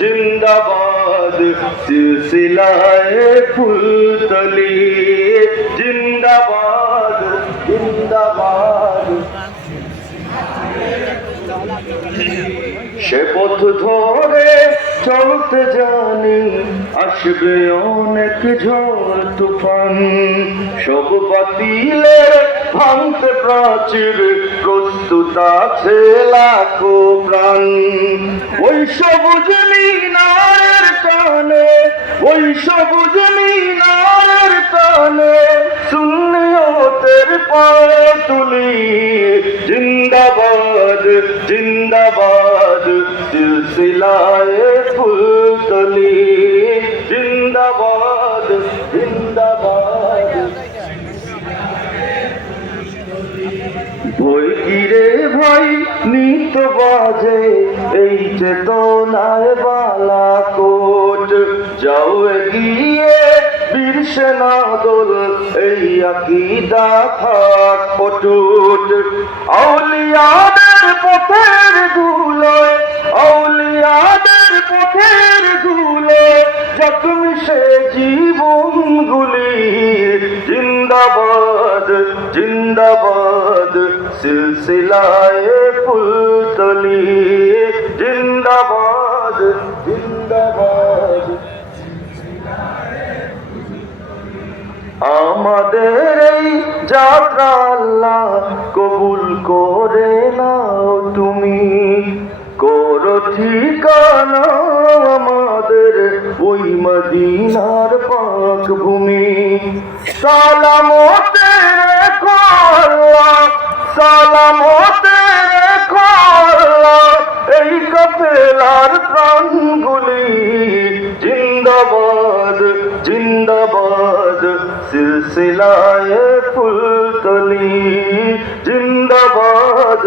জিন্দাবাদ সিলসিলায় ফুলতলি। জিন্দাবাদ জিন্দাবাদ। সে পথ ধরে চলতে জানি, আসবে অনেক ঝড় তুফান। সব বাতিলে ভাঙতে প্রাচীর, প্রস্তুত আছে লাখো প্রাণ। ওই সবুজ মিনারের তলে ওই সবুজ মিনারের তলে সুন্নিয়তের পায়ে তুলি। জিন্দাবাদ জিন্দাবাদ, সিলসিলায় ফুলতলি ভয় কিরে ভাই নিত বাজে এই চেতনার বালা কোট যাও গিয়ে পটুট আউলিয়াদের পথের ধুলো জিন্দাবাদ সিলসিলায়ে ফুলতলি। জিন্দাবাদ জিন্দাবাদ। আমাদের এই যাত্রা আল্লাহ কবুল করে নাও তুমি। করো ঠিকানা আমাদের ওই মদিনার পাক ভূমি সালামতে আল্লাহ সালামতে রেখো আল্লাহ। এই কফেলার প্রাণগুলি জিন্দাবাদ জিন্দাবাদ, সিলসিলায়ে ফুলতলি। জিন্দাবাদ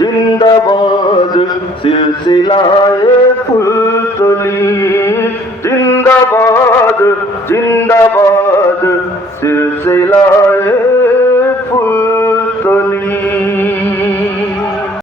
জিন্দাবাদ, সিলসিলায়ে ফুলতলি। জিন্দাবাদ জিন্দাবাদ, সিলসিলায়ে